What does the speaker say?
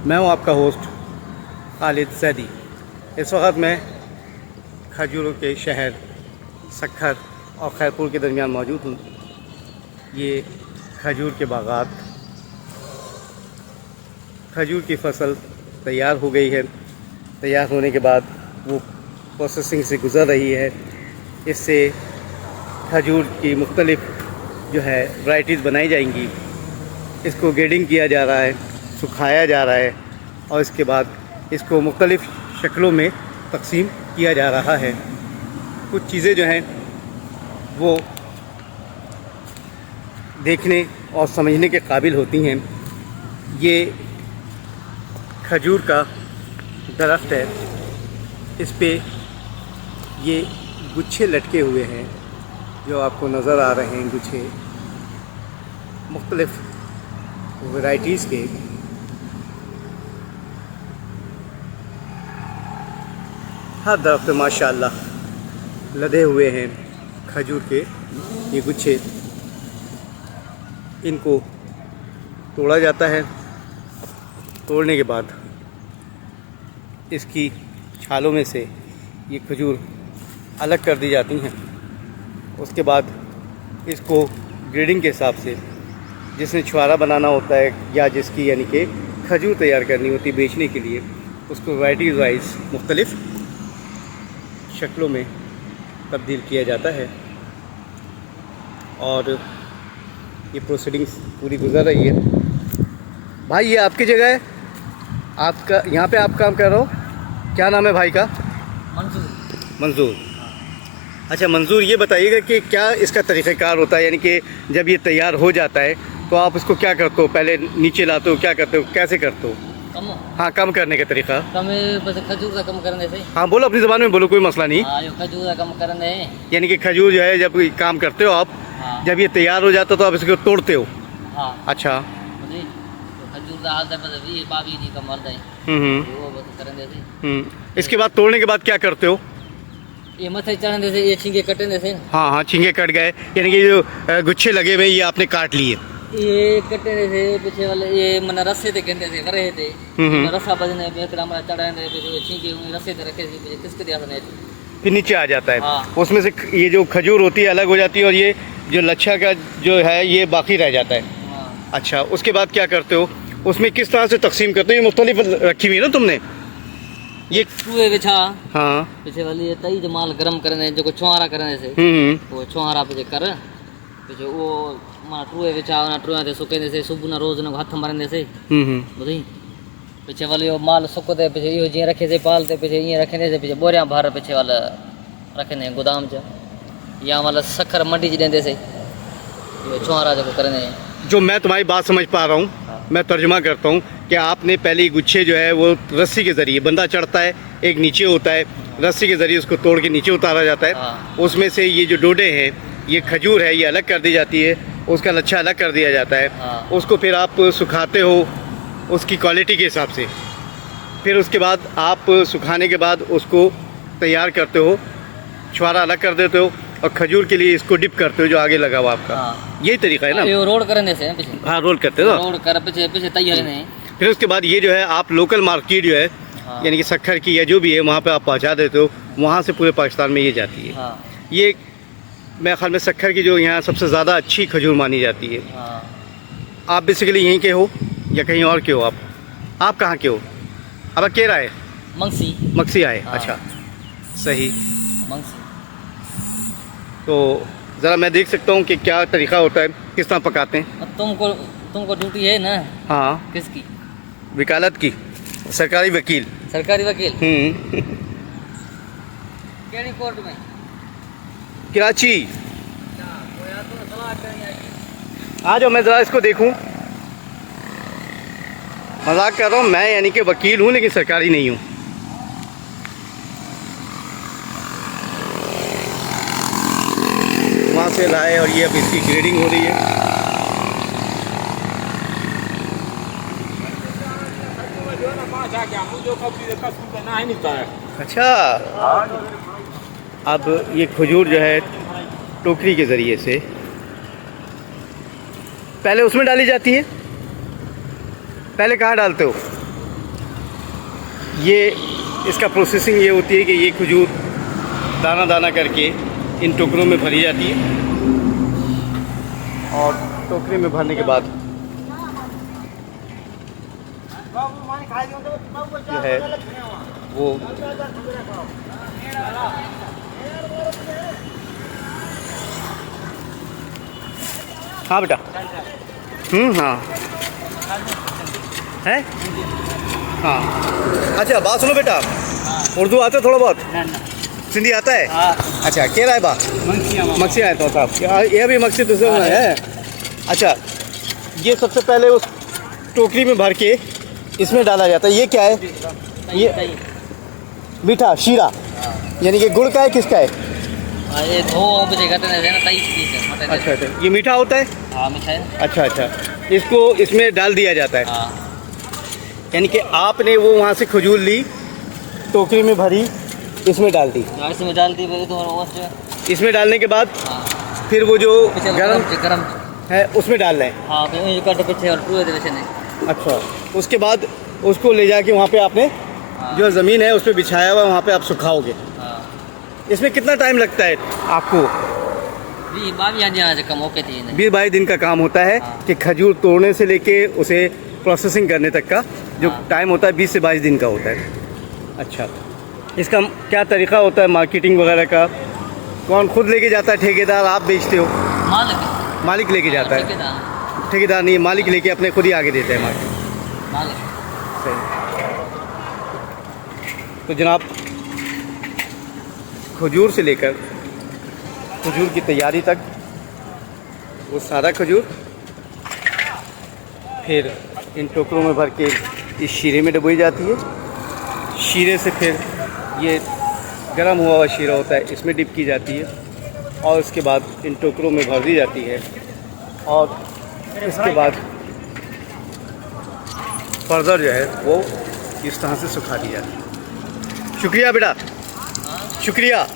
मैं हूं आपका होस्ट खालिद सैदी। इस वक्त मैं खजूरों के शहर सक्खर और खैरपुर के दरमियान मौजूद हूं। ये खजूर के बागात, खजूर की फसल तैयार हो गई है। तैयार होने के बाद वो प्रोसेसिंग से गुज़र रही है। इससे खजूर की मुख्तलिफ जो है वैराइटीज़ बनाई जाएंगी। इसको ग्रेडिंग किया जा रहा है, सुखाया जा रहा है और इसके बाद इसको मुख्तलिफ शक्लों में तकसीम किया जा रहा है। कुछ चीज़ें जो हैं वो देखने और समझने के काबिल होती हैं। ये खजूर का दरख्त है, इस पे ये गुच्छे लटके हुए हैं जो आपको नज़र आ रहे हैं। गुच्छे मुख्तलिफ वैराइटीज़ के। हर दरख्त पे माशाअल्लाह लदे हुए हैं खजूर के ये गुच्छे। इनको तोड़ा जाता है। तोड़ने के बाद इसकी छालों में से ये खजूर अलग कर दी जाती हैं। उसके बाद इसको ग्रेडिंग के हिसाब से, जिसने छुआरा बनाना होता है या जिसकी यानी कि खजूर तैयार करनी होती है बेचने के लिए, उसको वैराइटीज़ वाइज मुख्तलिफ शक्लों में तब्दील किया जाता है। और ये प्रोसीडिंग्स पूरी गुजर रही है। भाई ये आपकी जगह है, आपका यहाँ पे आप काम कर रहे हो, क्या नाम है भाई का? मंजूर। अच्छा मंजूर, ये बताइएगा कि क्या इसका तरीक़ाकार होता है, यानी कि जब ये तैयार हो जाता है तो आप इसको क्या करते हो? पहले नीचे लाते हो, क्या करते हो, कैसे करते हो? कम। हाँ, कम करने का तरीका। खजूर का कम करने से। हाँ बोलो, अपनी ज़बान में बोलो, कोई मसला नहीं। खजूर का कम करने, यानी कि खजूर जो है जब काम करते हो आप, हाँ। जब ये तैयार हो जाता तो आप इसको तोड़ते हो। हाँ। अच्छा। खजूर का हाल है बाबी जी का मर्द है। वो बस करने से। इसके बाद तोड़ने के बाद क्या करते हो? ये मथे चढ़ने से, ये छींगे कटने से। हाँ हाँ, छींगे कट गए, यानी कि जो गुच्छे लगे हुए ये आपने काट लिए। ये कटने से पीछे वाले ये मन रस्से ते कहते से करे थे। रस्सा बजने पे एकड़ा मन चढ़ाने पे छींगे रस्से ते रखे से किसके दिया ने फिर नीचे आ जाता है। हाँ। उसमें से ये जो खजूर होती है अलग हो जाती है और ये जो लच्छा का जो है ये बाकी रह जाता है। हाँ। अच्छा, उसके बाद क्या करते हो? उसमें किस तरह से तकसीम करते हो? ये मुख्तलिफ रखी हुई है ना तुमने, ये टूए बिछा। हाँ। पीछे वाली ये तई जमाल गरम करने जो छुआरा करने से, वो छुआरा पे कर पीछे वो मां टूए बिछा ना टूए ते सुके से सुबह ना रोज ना हाथ मारने से। बुझी पीछे वाले माल सुको दे पीछे यो जी रखे से पालते पीछे ये रखने से पीछे बोरियां भर पीछे वाला रखने गोदाम च या वाला सखर मंडी च देंदे से ये छुआरा जो करने। जो मैं तुम्हारी बात समझ पा रहा हूँ, मैं तर्जुमा करता हूँ कि आपने पहले गुच्छे जो है वो रस्सी के ज़रिए, बंदा चढ़ता है, एक नीचे होता है, रस्सी के ज़रिए उसको तोड़ के नीचे उतारा जाता है। हाँ। उसमें से ये जो डोडे हैं, ये खजूर है, ये अलग कर दी जाती है, उसका लच्छा अलग कर दिया जाता है। हाँ। उसको फिर आप सुखाते हो उसकी क्वालिटी के हिसाब से। फिर उसके बाद आप सुखाने के बाद उसको तैयार करते हो, छुआरा अलग कर देते हो और खजूर के लिए इसको डिप करते हो जो आगे लगा हुआ आपका। हाँ। यही तरीका है ना? ये रोड करने से पीछे। हाँ, रोल करते हो। रोड कर पीछे पीछे तैयार नहीं। फिर उसके बाद ये जो है आप लोकल मार्केट जो है, हाँ। यानी कि सक्खर की या जो भी है वहाँ पे आप पहुँचा देते हो, वहाँ से पूरे पाकिस्तान में ये जाती है। हाँ। ये मेरे ख्याल में सक्खर की जो यहाँ सबसे ज़्यादा अच्छी खजूर मानी जाती है। हाँ। आप बेसिकली यहीं के हो या कहीं और के हो? आप कहाँ के हो? अब कह रहा है मक्सी आए। हाँ। अच्छा, सही। मंगसी। तो ज़रा मैं देख सकता हूँ कि क्या तरीका होता है, किस तरह पकाते हैं? तुमको ड्यूटी है ना? हाँ। किसकी? वकालत की, सरकारी वकील। सरकारी वकील। केड़ी कोर्ट में? कराची। आ जाओ, मैं ज़रा इसको देखूं। मजाक कर रहा हूँ मैं, यानी कि वकील हूँ लेकिन सरकारी नहीं हूँ। वहाँ से लाए और ये अब इसकी ग्रेडिंग हो रही है। अच्छा, अब ये खजूर जो है टोकरी के ज़रिए से पहले उसमें डाली जाती है। पहले कहाँ डालते हो? ये इसका प्रोसेसिंग ये होती है कि ये खजूर दाना दाना करके इन टोकरों में भरी जाती है और टोकरी में भरने के बाद जो है वो हाँ बेटा हाँ है हाँ अच्छा बात सुनो बेटा उर्दू आता है थोड़ा बहुत सिंधी आता है अच्छा क्या रहा है बा मक्सी आया तो साहब ये भी मक्सी दूसरे में है अच्छा ये सबसे पहले उस टोकरी में भर के इसमें डाला जाता है ये क्या है ये मीठा शीरा यानी कि गुड़ का है किसका है ये दो बजे कहते हैं ना 23 मतलब अच्छा अच्छा ये मीठा होता है हाँ मीठा है अच्छा अच्छा इसको इसमें डाल दिया जाता है हाँ यानी कि आपने वो वहाँ से खजूर ली टोकरी में भरी इसमें डाल दी इसमें डाल दी तो इसमें डालने के बाद हाँ फिर वो जो गरम गरम है उसमें डाल रहे हैं हाँ फिर कट पीछे और टूए दे वैसे नहीं अच्छा उसके बाद उसको ले जाके वहाँ पे आपने जो ज़मीन है उस पर बिछाया हुआ वहाँ पे आप सुखाओगे हाँ इसमें कितना टाइम लगता है आपको 20-22 दिन का काम होता है हाँ। कि खजूर तोड़ने से लेके उसे प्रोसेसिंग करने तक का जो हाँ। टाइम होता है 20 से 22 दिन का होता है अच्छा इसका क्या तरीका होता है मार्केटिंग वगैरह का कौन खुद लेके जाता है ठेकेदार आप बेचते हो मालिक लेके जाता है ठेकेदार नहीं मालिक लेके अपने खुद ही आगे देते हैं मार्केट सही तो जनाब खजूर से लेकर खजूर की तैयारी तक वो सारा खजूर फिर इन टोकरों में भर के इस शीरे में डुबोई जाती है शीरे से फिर ये गर्म हुआ हुआ शीरा होता है इसमें डिप की जाती है और उसके बाद इन टोकरों में भर दी जाती है और इसके बाद फर्दर जो है वो इस तरह से सुखा दी जाती है शुक्रिया बेटा शुक्रिया